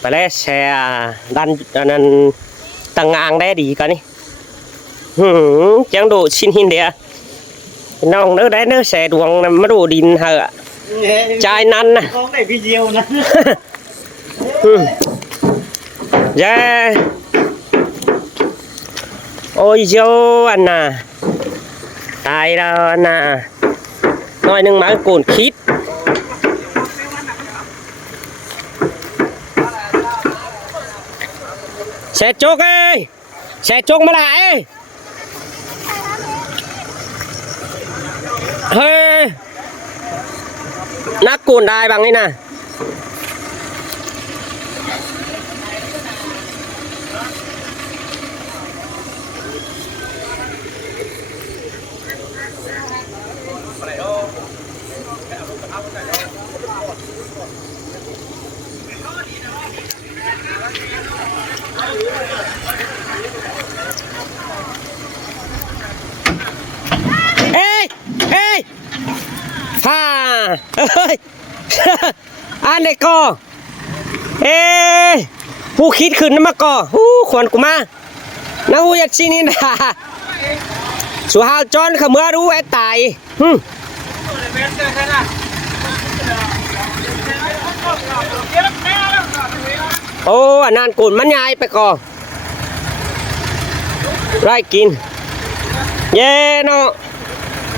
ไปแล้วแชร์ดันอันนั้นตั้งงางได้ดีกันนี่จังดูชินหินเดียน้องเนื้อได้เนื้อแสดวงมาดูดินเหอะใจนั่นนะของได้พี่เดียวนะเย้โอ้ยโยอันน่ะตายแล้วอันน่ะน้อยหนึ่งมาโกนคิดแช่โจ๊กเอ้ยแช่โจ๊กมาละเอ้ยเฮ้ยนักกูนได้บางนี่นะฮ่าเฮ้ยอันไหนก็ผู้คิดขึ้นน้ำมาก่อขวัญกูมาน้าหูยัดชินี่นะสุฮาจอนขมือรู้ไอ้ตายโอ้อันนั้นกุนมันใหญ่ไปก่อไรกินเย่เนาะ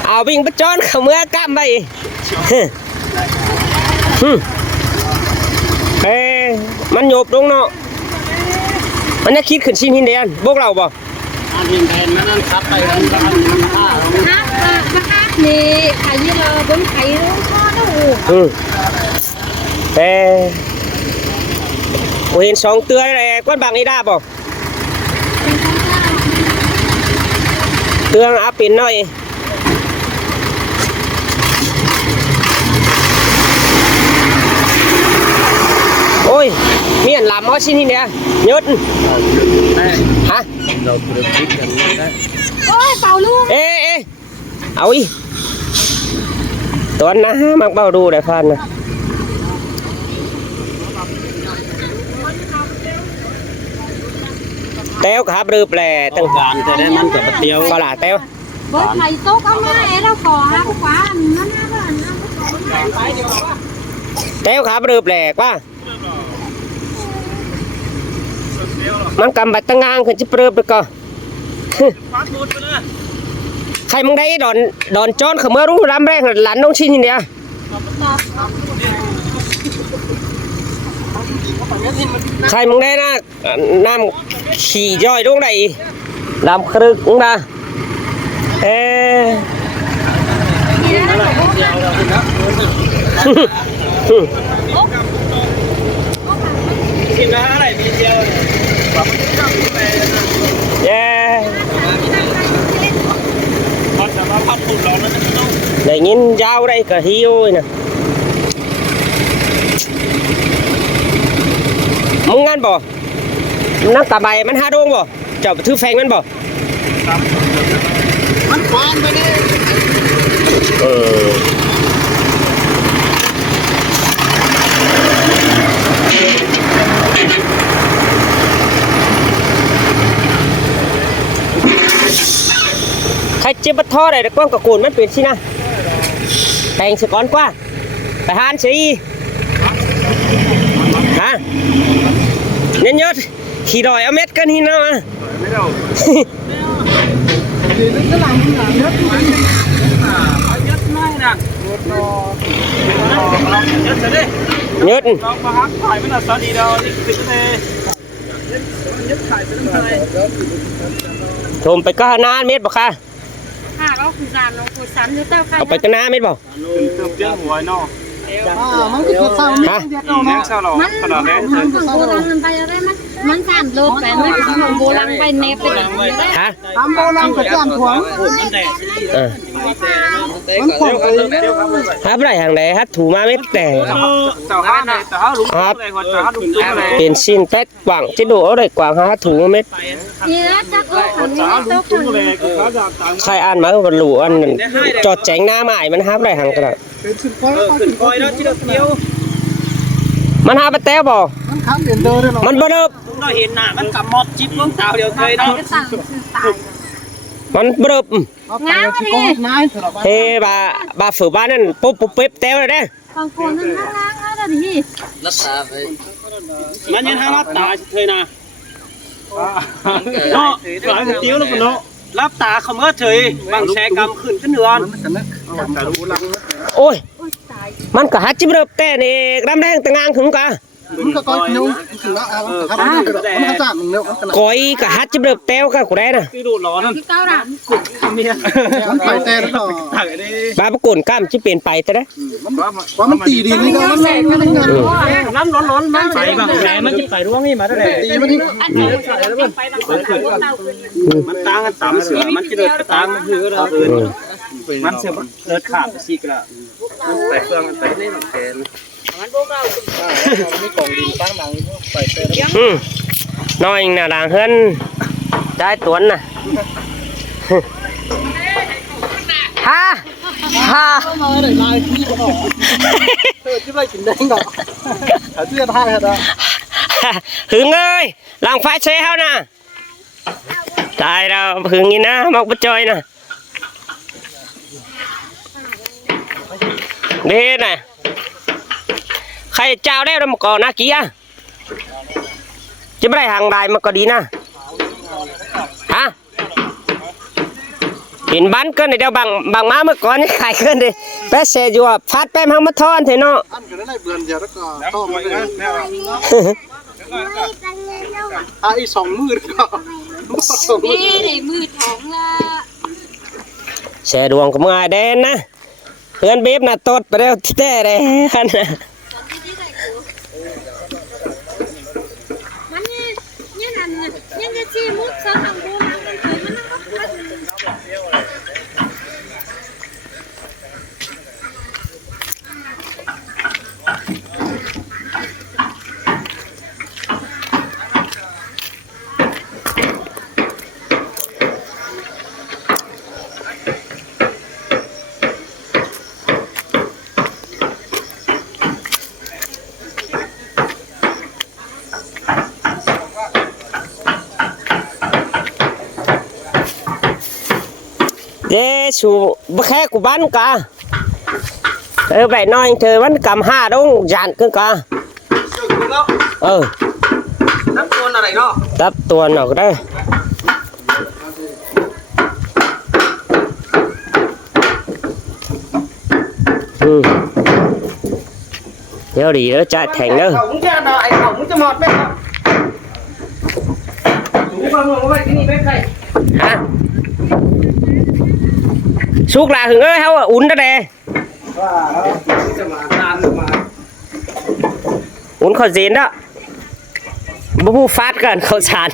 เอาวิ่งไปจอนขมือกล้ามไปมันโยบลงเนาะมันจะคิดขึ้นชิ้นหินเดียนพวกเราบ่อันหินแทนนั่นครับไปมันฆ่านี่ไข่ยี่เราบนไข่ทอดดูเห็นสองเตือนอะไรก้นบางนี่ได้บ่เตือนอาปิ่นหน่อยโอ้ยมีอันลำมอชิ้นนี่เนี่ยยศฮะเราเริ่มคิดกันนะโอ้ยเป่าลูกเอาอีตัวนะมักเป่าดูได้ฟันนะเต้วครับรื้อแปลตั้งการจะได้มันจะเตียวก็ล่ะเต้วเบิร์ดไข่โต๊ะเอามาเราขอฮะขวานั่นนะเพื่อนเต้วครับรื้อแปลกว่ามันกำบัดตั้งงางขึ้นจะเปลือบไปก่อนใครมึงได้ดอนจอนเขาเมื่อรู้รำแรงหลานน้องชิ้นนี่เดียวใครมึงได้นะน้ำขี่ย่อยตรงไหนลำครึกมึงนะกินแล้วอะไรมีเดียวพัดมาพัดตุ่นร้อนแล้วนะน้องได้ยินยาวได้กระหิวนะมึงงั้นบ่นักตาใบมันหาดงบ่เจ้าถือแฟงมันบ่มันควานไปเลยใครเจ็บบัดท่อได้แต่ก้อนกระโกนมันเป็นสินะแต่งสก้อนกว่าไปหานสิฮะเน้นยศขี่ดอยเอาเม็ดกันหินเอาไม่เอายศน้อยนะยศลองมาฮักถ่ายไม่น่าสดีดาวนี่คือเลยยศถ่ายเป็นอะไรชมไปก็นานเม็ดบ่ค่ะก็คือการลงทุนซ้ำอยู่เต้าใครเอาไปกันน้าเม็ดบ่เตี้ยหัวนอมันคือเศร้ามันเศร้าเราขนาดนี้มันโบราณไปอะไรมันสั่นโลกแต่ไม่ของโบราณไปเนปไปฮะทำโบราณกับการขวางมันขวางไปฮับไรทางไหนฮับถูมาเม็ดแต่เป็นสิ้นแป๊ดกว่างจะดูอะไรกว่างฮับถูเม็ดใครอ่านมาก็รู้อันจอดแจงหน้าใหม่มันฮับไรทางกระดาษมันหาไปแต้วบ่ มันค้ำเดินเดินเลยเนาะ มันบ่เริ่ม เราเห็นหน้ามันกับมอดจิ๊บลงเตาเดียวเคยเนาะ ก็สั่งซื้อตาย มันบ่เริ่ม งามดินายเถอะ เฮ้บาฝือบ้านนั่นปุ๊บปุ๊บเป๊บเต้วเลยเด้ บางคนนั่นล้างแล้วดิ มันยังทางรับตาเคยนะเนาะหลายติ้วแล้วเนาะรับตาเขาเมื่อเฉยบางแชร์กำขึ้นขึ้นเดือนแต่รู้ลัง โอ้ย โอ้ยตาย มันก็หัดจิบเริ่มแต่นี่รำแดงตะงางถึงกะ มันก็ก้อยนิ้วถึงแล้วครับมันก็จ่ามึงเนาะ ก้อยก็หัดจิบเริ่มเต้วกะกูได้น่ะ ที่ดูร้อนนั่น พี่เก้าด่าน กุดคำเมียมันไปแต่แล้วก็ถ่ายได้ บาปกุ่นก้ามจิเป็นไปแต่เด้ ว่ามันตีดีนี่ก็มัน แสกก็เป็นเงิน น้ำร้อนมันไปบางแหนมันจะไปร่วงนี่มาได้ตีมันที่ อันนี้ไปบางคนเต่าขึ้น มันตั้งกันตามเสือมันจะเดินไปตั้งมันคือเรามันเสือเดินขาดไปซีกละมันไปเครื่องมันไปนี่มันแขนมันพวกเราไม่กองดินตั้งดังไปเต้น น้อยน่ะดังเฮิรนได้ตวนน่ะฮ่าฮ่า มาเลยลายที่ก็ที่ไปกินแดงดอกเขาเชื่อท่าเหรอ หึงเอ้ยหลังไฟเชเฮาน่ะตายแล้วหึงนี่นะมักบ่จอยน่ะเด้น่ะใครเจ้าได้แล้วมาก่อนนะกี้อ่ะจะไม่ได้ห่างใดมาก็ดีนะฮะเห็นบ้านเกินเดี๋ยวบางมาเมื่อก่อนนี่ขายเกินดิแป๊ะเสียอยู่อ่ะพัดแป๊ะหังมาทอนเถอะเนาะ อันก็ได้เบือนเดียวแล้วก็ต้อมเลยนะอี2 มือก็2 มือ นี่ในมือท้องละ เสียดวงกับมือแดนนะเพื่อนเบบน่ะตดไปแล้วแต่เลยฮันน่ะ มันเนี่ยนั่นยังจะชีมุกซะทางโบราณมันเคยมันนั่งก็ เย้สูบแค่กูบ้านกะvậy nói thì vẫn cầm hà đúng dàn cứ cả đắp tuần ở đây theo đi đó chạy thành nữa hả suốt là hưởng ơi hao ún đó nè ún khỏi dính đó bố phát gần khẩu sàn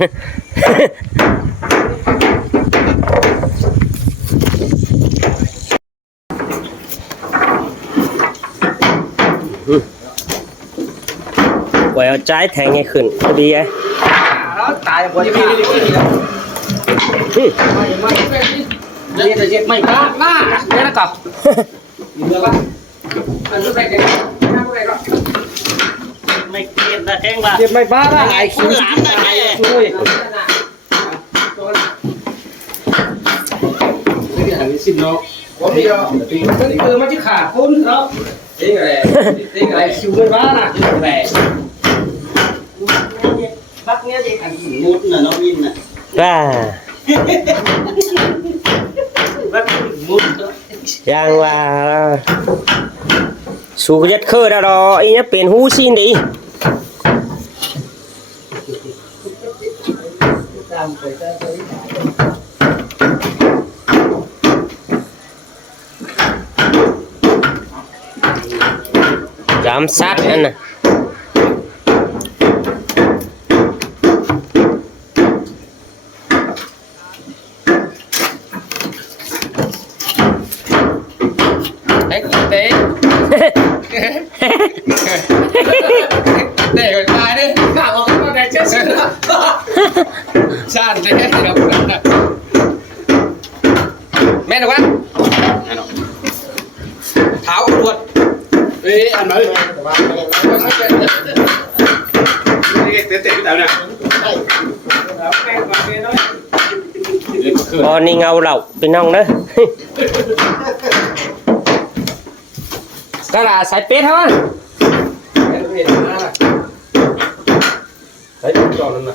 quẹo trái thành nghe khẩn đi ấyนี่จะเจ็บไม่กล้าหน้าเนี่ยนะกับเดี๋ยวก่อนอันนี้ไปเก็บไม่เก็บแต่แข้งบ้าเก็บไม่บ้าละไอ้คิวหลานนะไอ้ช่วยนี่อย่างนี้สิบเนาะผมเดียวคือมันจะขาดพ้นเนาะนี่อะไรคิวไม่บ้านะแหมบักเนี้ยจะอันมุดน่ะน้องมินน่ะ rằng là số nhất khơi ra đó ý nhất biển hú xin đi giám sát anh nè để rồi tài đi cả một cái con này chết sớm sàn đấy mẹ được không tháo luôn đi ăn mới แต่เนี่ย พอนี่เงาเหล่าพี่น้องเด้อก็là sạch pết hả? Thấy tròn lên này.